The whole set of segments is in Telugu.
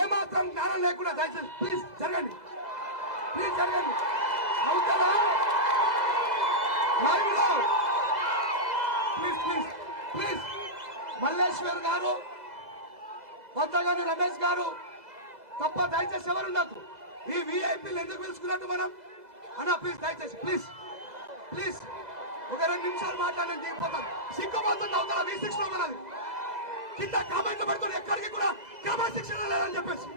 ఏమాత్రం జ్ఞానం లేకుండా దయచేసి ప్లీజ్ జరగండి, ప్లీజ్ జరగండి. అవుతారా ప్లీజ్ ప్లీజ్ ప్లీజ్. మల్లేశ్వర్ గారు, కొత్తగాని రమేష్ గారు తప్ప దయచేసి ఎవరు ఉండదు. ఈ విఐపీలు ఎందుకు పిలుచుకున్నట్టు మనం అన్న ప్లీజ్ దయచేసి ప్లీజ్ ప్లీజ్ ఒక 2 నిమిషాలు మాట్లాడండి, దిగిపోతాను. సిగ్గుపోతుంది అవుతారా V6 లో మనది. కింద కామెంట్లు పెడుతుంది ఎక్కడికి కూడా క్రమశిక్షణ లేదని చెప్పేసి.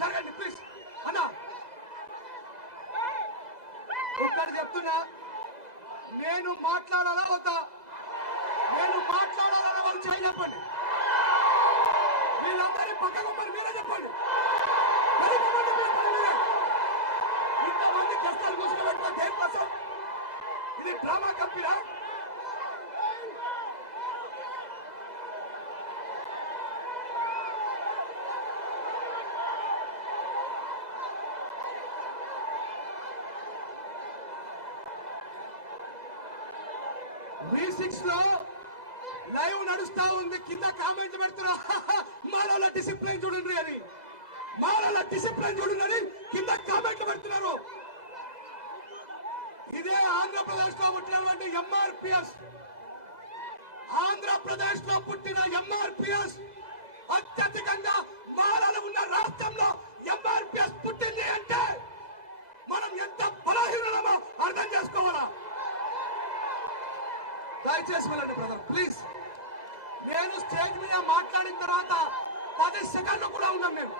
జరగండి ప్లీజ్ అన్న. ఒక్కటి చెప్తున్నా, నేను మాట్లాడాలా వద్దా? నేను మాట్లాడాలన్న వాళ్ళు చేయి చెప్పండి. వీళ్ళందరి పక్కకు మరి మీరే చెప్పండి. ఇంతమంది కష్టాలు కూర్చోబెట్టుకో దేనికోసం? ఇది డ్రామా కంపెనీ. V6 లో లైవ్ నడుస్తా ఉంది, కింద కామెంట్ పెడుతున్నా మానవుల డిసిప్లిన్ చూడండి అని, మానవుల డిసిప్లిన్ చూడండి అని కింద కామెంట్లు పెడుతున్నారు. ఇదే ఆంధ్రప్రదేశ్ లో పుట్టినటువంటి ఎంఆర్పిఎస్, ఆంధ్రప్రదేశ్ లో పుట్టిన ఎంఆర్పిఎస్ అత్యధికంగా మానవులు ఉన్న రాష్ట్రంలో ఎంఆర్పిఎస్ పుట్టింది అంటే మనం ఎంత బలహీనమో అర్థం చేసుకోవాలా? దయచేసి వెళ్ళండి బ్రదర్ ప్లీజ్. నేను స్టేజ్ మీద మాట్లాడిన తర్వాత 10 సెకండ్లు కూడా ఉన్నాను, నేను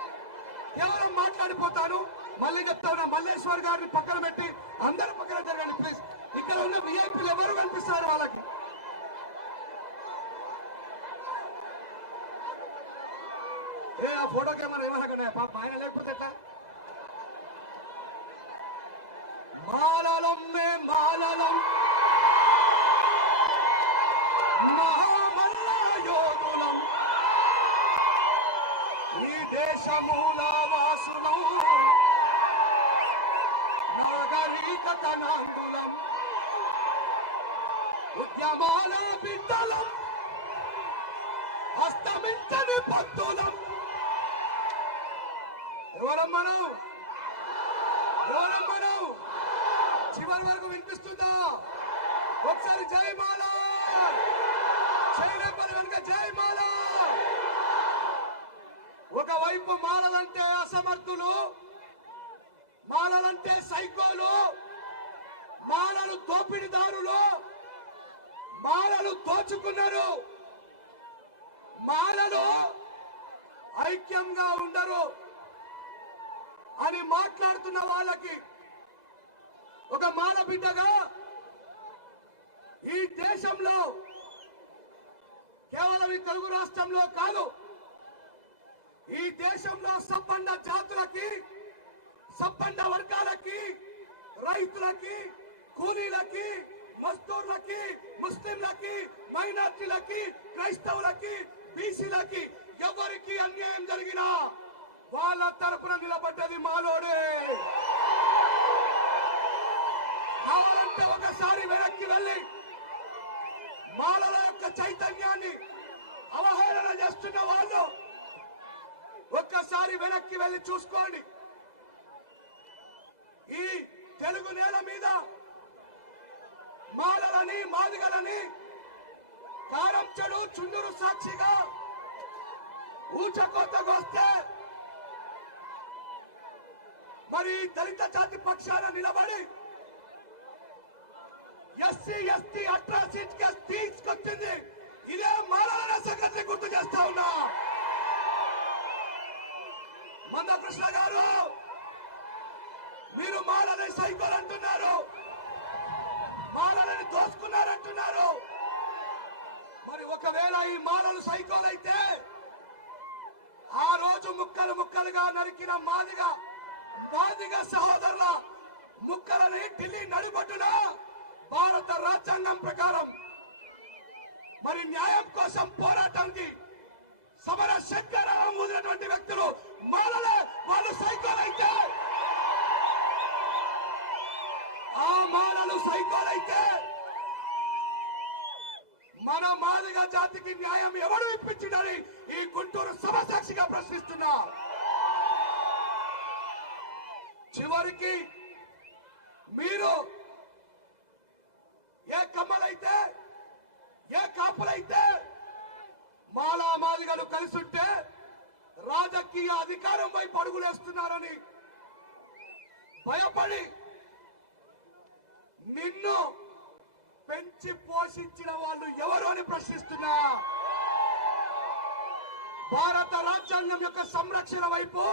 కేవలం మాట్లాడిపోతాను. మళ్ళీ చెప్తా ఉన్నా, మల్లేశ్వర్ గారిని పక్కన పెట్టి అందరూ పక్కన జరగండి ప్లీజ్. ఇక్కడ ఉన్న విఐపీలు ఎవరు కనిపిస్తారు వాళ్ళకి? ఆ ఫోటో కెమెరా ఏమనకండి పాప, ఆయన లేకపోతే ఎట్లా? మాలలం మే మాలలం మహామల్లయోధులం, ఈ దేశమూల వాసులం, నాగరికత నాందులం, ఉద్యమాల బిడ్డలం, అస్తమించని పత్తులం. ఎవరమ్మను ఎవరమ్మను చివరి వరకు వినిపిస్తుందా? ఒకసారి జై మాలా, జై మాలా. ఒకవైపు మాలలంటే అసమర్థులు, మాలలంటే సైకోలు, మాలలు దోపిడిదారులు, మాలలు దోచుకున్నారు, మాలలు ఐక్యంగా ఉండరు అని మాట్లాడుతున్న వాళ్ళకి ఒక మాల బిడ్డగా ఈ దేశంలో కేవలం ఈ తెలుగు రాష్ట్రంలో కాదు, ఈ దేశంలో సంపన్న జాతులకి, సంపన్న వర్గాలకి, రైతులకి, కూలీలకి, మజ్దూర్లకి, ముస్లింలకి, మైనార్టీలకి, క్రైస్తవులకి, బీసీలకి ఎవరికి అన్యాయం జరిగినా వాళ్ళ తరపున నిలబడ్డది మాలోడే. కావాలంటే ఒకసారి వెనక్కి వెళ్ళి మాలల యొక్క చైతన్యాన్ని అవహేళన చేస్తున్న వాళ్ళు ఒక్కసారి వెనక్కి వెళ్ళి చూసుకోండి. ఈ తెలుగు నేల మీద మాలలని, మాదిగలని కారంచెడు, చుండూరు సాక్షిగా ఊచకోతకొస్తే మరి దళిత జాతి పక్షాన నిలబడి ఎస్సీ ఎస్టీ అట్రాసిటీ కేసు తీసుకొచ్చింది ఇదే మాలల సంగతి గుర్తు చేస్తా ఉన్నా. మందకృష్ణ గారు, మీరు మాలని సైకోలు అంటున్నారు, మాలని దోసుకున్నారంటున్నారు. మరి ఒకవేళ ఈ మాలలు సైకోలైతే ఆ రోజు ముక్కలు ముక్కలుగా నరికిన మాదిగ సహోదరుల ముక్కలని ఢిల్లీ నడిబొడ్డున భారత రాజ్యాంగం ప్రకారం మరి న్యాయం కోసం పోరాటానికి సమర శంకరం ఊదినటువంటి వ్యక్తులు మాలలే. వాళ్ళు సైకోలైతే, ఆ మాలలు సైకోలైతే మన మాదిగ జాతికి న్యాయం ఎవడు ఇప్పించిందని ఈ గుంటూరు సభ సాక్షిగా చివరికి మీరు ఏ కమ్మలైతే ఏ కాపులైతే మాలా మాదిగలు కలిసుంటే రాజకీయ అధికారం వైపు అడుగులేస్తున్నారని భయపడి నిన్ను పెంచి పోషించిన వాళ్ళు ఎవరు అని ప్రశ్నిస్తున్నా. భారత రాజ్యాంగం యొక్క సంరక్షణ వైపు,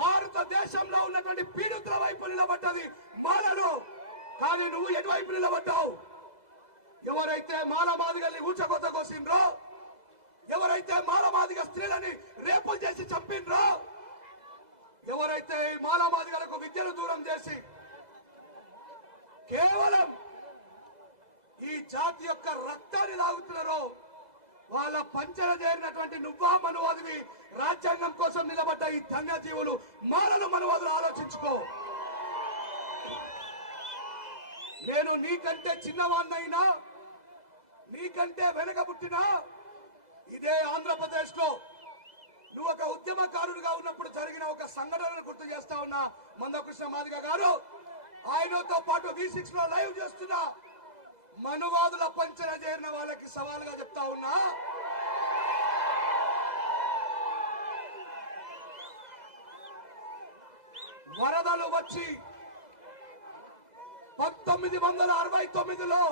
భారతదేశంలో ఉన్నటువంటి పీడితుల వైపు నిలబడ్డది మాలలు. కానీ నువ్వు ఎటువైపు నిలబడ్డావు? ఎవరైతే మాలమాదిగల్ని ఊచకొత్త కోసిండ్రో, ఎవరైతే మాలమాదిగ స్త్రీలని రేపులు చేసి చంపిండ్రో, ఎవరైతే మాలమాదిగలకు విద్యను దూరం చేసి కేవలం ఈ జాతి యొక్క రక్తాన్ని లాగుతున్నారో వాళ్ళ పంచన చేరినటువంటి నువ్వా మనువాదివి? రాజ్యాంగం కోసం నిలబడ్డ ఈ ధన్యజీవులు మాలలు మనువాదులు ఆలోచించుకో. నేను నీకంటే చిన్నవాణ్ణైనా, నీకంటే వెనకబుట్టినా ఇదే ఆంధ్రప్రదేశ్ లో నువ్వు ఒక ఉద్యమకారుడిగా ఉన్నప్పుడు జరిగిన ఒక సంఘటనను గుర్తు చేస్తా ఉన్నా. మందకృష్ణ మాదిగ గారు ఆయనతో పాటు V6 లో లైవ్ చేస్తున్నా. మనువాదుల పంచన చేరిన వాళ్ళకి సవాలుగా చెప్తా ఉన్నా, వరదలు వచ్చి 1969లో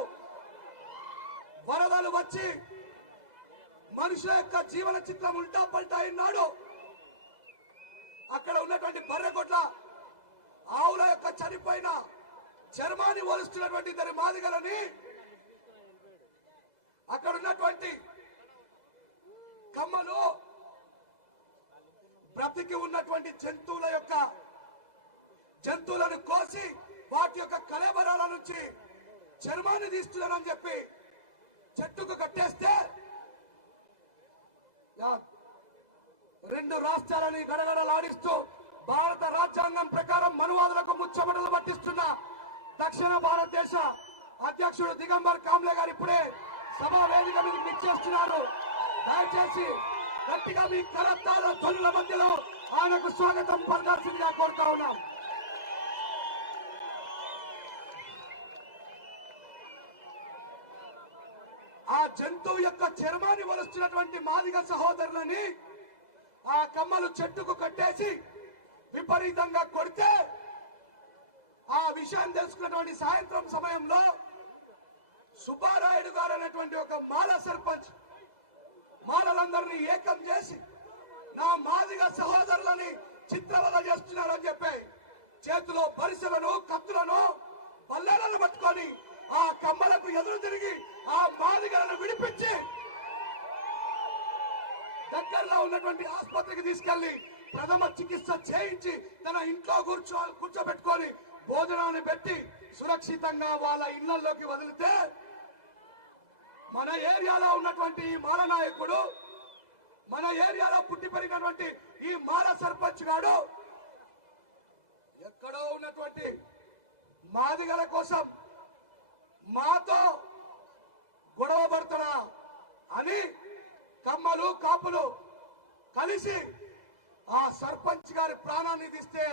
వరదలు వచ్చి మనుషుల యొక్క జీవన చిత్రం ఉల్టా పల్టా అయినాడు. అక్కడ ఉన్నటువంటి బర్రెగొడ్ల ఆవుల యొక్క చనిపోయిన చర్మాన్ని పోలుస్తున్నటువంటి ఇద్దరి మాదిగలని, అక్కడ ఉన్నటువంటి కమ్మలు బ్రతికి ఉన్నటువంటి జంతువులను కోసి వాటి యొక్క కళేబరాల నుంచి చర్మాన్ని తీస్తున్నారని చెప్పి చెట్టుకు కట్టేస్తే రెండు రాష్ట్రాలని గడగడలాడిస్తూ భారత రాజ్యాంగం ప్రకారం మనువాదులకు ముచ్చమటలు పట్టిస్తున్న దక్షిణ భారతదేశ అధ్యక్షుడు దిగంబర్ కామ్లే గారు ఇప్పుడే సభా వేదిక మీదకి నిచ్చేస్తున్నారు. దయచేసి గట్టిగా మీ కరతాల ధ్వనుల మధ్యలో ఆయనకు స్వాగతం పలకాల్సిందిగా కోరుతా ఉన్నాం. ఆ జంతువు యొక్క చర్మాన్ని వలుస్తున్నటువంటి మాదిగ సహోదరులని ఆ కమ్మలు చెట్టుకు కట్టేసి విపరీతంగా కొడితే ఆ విషయాన్ని తెలుసుకున్నటువంటి సాయంత్రం సమయంలో సుబ్బారాయుడు గారు అనేటువంటి ఒక మాల సర్పంచ్ మాలలందరినీ ఏకం చేసి నా మాదిగ సహోదరులని చిత్రవద చేస్తున్నారని చెప్పి చేతిలో పరిసలను కత్తులను బల్లేలను పట్టుకొని ఆ కమ్మలకు ఎదురు తిరిగి ఆ మాదిగలను విడిపించి దగ్గరలో ఉన్నటువంటి ఆసుపత్రికి తీసుకెళ్లి ప్రథమ చికిత్స చేయించి తన ఇంట్లో కూర్చోబెట్టుకొని భోజనాన్ని పెట్టి సురక్షితంగా వాళ్ళ ఇళ్లలోకి వదిలితే మన ఏరియాలో ఉన్నటువంటి ఈ మాల నాయకుడు, మన ఏరియాలో పుట్టి పెరిగినటువంటి ఈ మాల సర్పంచ్ గాడు ఎక్కడో ఉన్నటువంటి మాదిగల కోసం మాతో గొడవ పడుతున్నా అని కమ్మలు కాపులు కలిసి ఆ సర్పంచ్ గారి ప్రాణాన్ని తీస్తే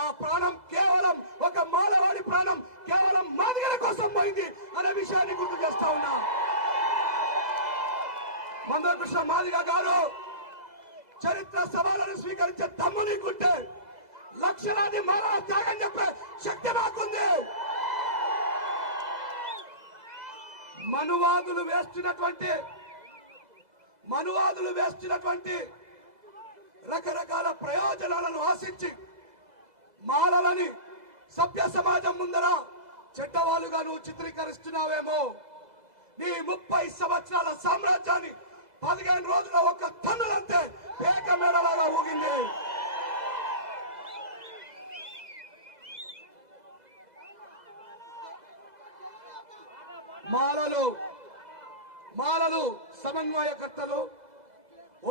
ఆ ప్రాణం కేవలం ఒక మాలవాడి ప్రాణం కేవలం మాదిగల కోసం పోయింది అనే విషయాన్ని గుర్తు చేస్తా ఉన్నా. మందకృష్ణ మాదిగ గారు చరిత్ర సవాళ్ళను స్వీకరించే దమ్ము నీకుంటే లక్షలాది మానవ త్యాగం చెప్పే శక్తి మాకుంది. మనువాదులు వేస్తున్నటువంటి రకరకాల ప్రయోజనాలను ఆశించి మాలలని సభ్య సమాజం ముందర చెడ్డవాళ్ళుగా నువ్వు చిత్రీకరిస్తున్నావేమో. నీ 30 సంవత్సరాల సామ్రాజ్యాన్ని 15 రోజుల ఒక తన్నులంతే పేక మేడలాగా ఊగింది. మాలలు సమన్వయకర్తలు,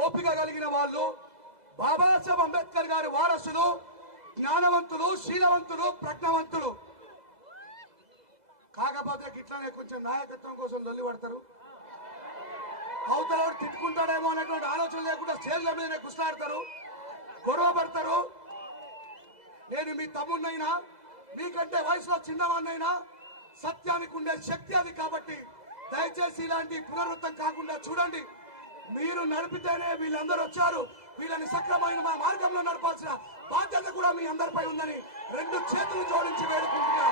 ఓపిక కలిగిన వాళ్ళు, బాబాసాహెబ్ అంబేద్కర్ గారి వారసులు, జ్ఞానవంతులు, శీలవంతులు, ప్రజ్ఞావంతులు. కాకపోతే ఇట్లానే కొంచెం నాయకత్వం కోసం లొల్లి పడతారు. అవతల తిట్టుకుంటాడేమో అనేటువంటి ఆలోచన లేకుండా స్టేజ్ల మీదనే గుస్తాడతారు, గొడవ పడతారు. నేను మీ తమ్ముడినైనా మీకంటే వయసులో చిన్నవాడినైనా సత్యానికి ఉండే శక్తి అది. కాబట్టి దయచేసి ఇలాంటి పునరుద్ధం కాకుండా చూడండి. మీరు నడిపితేనే వీళ్ళందరూ వచ్చారు. వీళ్ళని సక్రమైన మా మార్గంలో నడపాల్సిన బాధ్యత కూడా మీ అందరిపై ఉందని రెండు చేతులు జోడించి వేడుకుంటున్నా.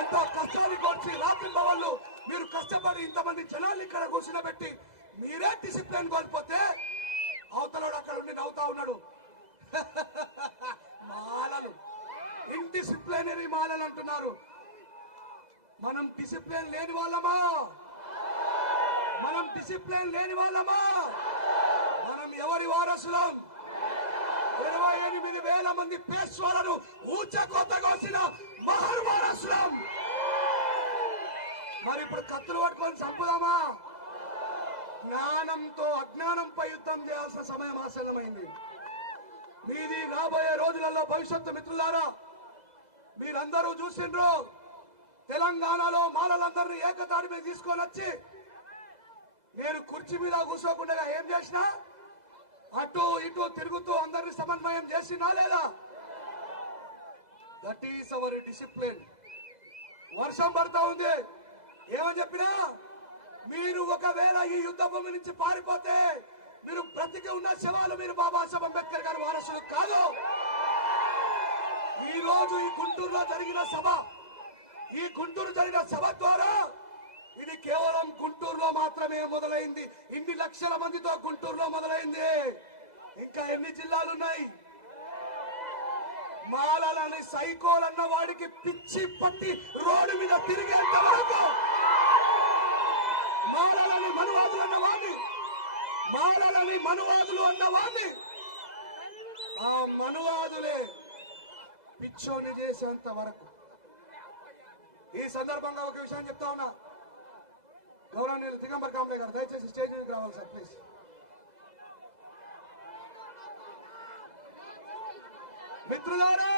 ఎంతో కష్టాన్ని కోర్చి రాత్రి భవన్లు మీరు కష్టపడి ఇంతమంది జనాల్ని ఇక్కడ కూర్చునబెట్టి మీరే డిసిప్లిన్ కోల్పోతే అవతలడు అక్కడ ఉండి నవ్వుతా ఉన్నాడు. మాలలు ఇండిసిప్లినరీ మాలలు అంటున్నారు. మనం డిసిప్లిన్ లేని వాళ్ళమా? మనం డిసిప్లిన్ లేని వాళ్ళమా? మనం ఎవరి వారసులం? 28,000 మంది పేశ్వలను ఊచకోత కోసిన మహర్ వారసులం. మరి ఇప్పుడు కత్తులు పట్టుకొని చంపుదామా? జ్ఞానంతో అజ్ఞానంపై యుద్ధం చేయాల్సిన సమయం ఆసన్నమైంది. మీది రాబోయే రోజులలో భవిష్యత్తు మిత్రులారా మీరందరూ చూసిండ్రు. తెలంగాణలో మాలలందరినీ ఏకతాటి మీద తీసుకొని వచ్చి నేను కుర్చీ మీద కూర్చోకుండా ఏం చేసినా అటు ఇటు తిరుగుతూ అందరినీ సమన్వయం చేసినా లేదా? That is our discipline. వర్షం పడతా ఉంది. ఏమని చెప్పినా మీరు ఒకవేళ ఈ యుద్ధ భూమి నుంచి పారిపోతే మీరు బ్రతికి ఉన్న శవాలు. మీరు బాబాసాహెబ్ అంబేద్కర్ గారి వారసులు కాదు. ఈ రోజు ఈ గుంటూరులో జరిగిన సభ, ఈ గుంటూరు జరిగిన సభ ద్వారా ఇది కేవలం గుంటూరులో మాత్రమే మొదలైంది. ఇన్ని లక్షల మందితో గుంటూరులో మొదలైంది. ఇంకా ఎన్ని జిల్లాలున్నాయి? మాలలని సైకోలన్న వాడికి పిచ్చి పట్టి రోడ్డు మీద తిరిగేంత వరకు, మాలలని మనువాదులు అన్న వాడిని, మాలలని మనువాదులు అన్న వాడిని ఆ మనువాదులే పిచ్చోని చేసేంత వరకు. ఈ సందర్భంగా ఒక విషయం చెప్తా ఉన్నా. గౌరవనీయులు దిగంబర్ కాంబ్లే గారు దయచేసి స్టేజ్ మీదకి రావాలి సార్ ప్లీజ్. మిత్రులారా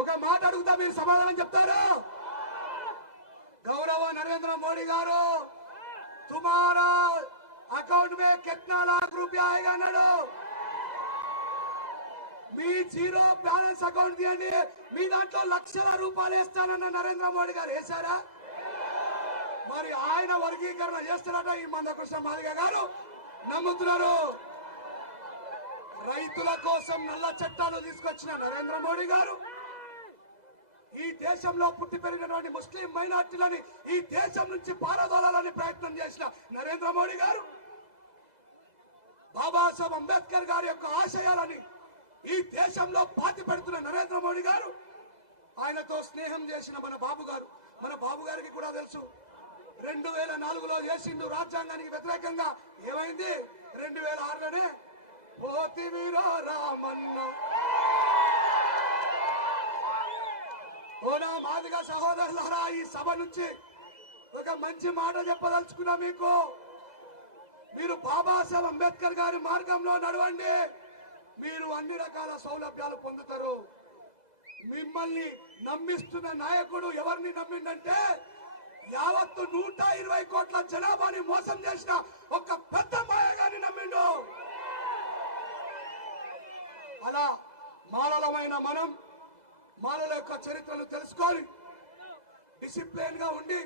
ఒక మాట అడుగుతా, మీరు సమాధానం చెప్తారా? గౌరవ నరేంద్ర మోడీ గారు తుమారా అకౌంట్ మే కిतना लाख रुपया आएगा అన్నాడు. మీ జీరో బ్యాలెన్స్ అకౌంట్ తీయండి, మీ దాంట్లో లక్షల రూపాయలు వేస్తానన్న నరేంద్ర మోడీ గారు వేశారా? మరి ఆయన వర్గీకరణ చేస్తారట ఈ మందకృష్ణ మాదిగ గారు నమ్ముతున్నారు. రైతుల కోసం నల్ల చట్టాలు తీసుకొచ్చిన నరేంద్ర మోడీ గారు, ఈ దేశంలో పుట్టి పెరిగినటువంటి ముస్లిం మైనార్టీలని ఈ దేశం నుంచి పారదోలాలని ప్రయత్నం చేసిన నరేంద్ర మోడీ గారు, బాబాసాహెబ్ అంబేద్కర్ గారి యొక్క ఆశయాలని ఈ దేశంలో పాతి పెడుతున్న నరేంద్ర మోడీ గారు, ఆయనతో స్నేహం చేసిన మన బాబు గారికి కూడా తెలుసు 2004లో చేసిండు రాజ్యాంగానికి వ్యతిరేకంగా. ఏమైంది? 2006లోనే పోతివిరా రామన్న. ఓనా మాదిగ సహోదరులారా, ఈ సభ నుంచి ఒక మంచి మాట చెప్పదలుచుకున్నా మీకు. మీరు బాబాసాహెబ్ అంబేద్కర్ గారి మార్గంలో నడవండి. మీరు అన్ని రకాల సౌలభ్యాలు పొందుతారు. మిమ్మల్ని నమ్మిస్తున్న నాయకుడు ఎవరిని నమ్మిందంటే యావత్తు 120 కోట్ల జనాభాని మోసం చేసిన ఒక పెద్ద మాయగాని నమ్మిండు. అలా మాలలమైన మనం మాలల యొక్క చరిత్రను తెలుసుకొని డిసిప్లిన్ గా ఉండి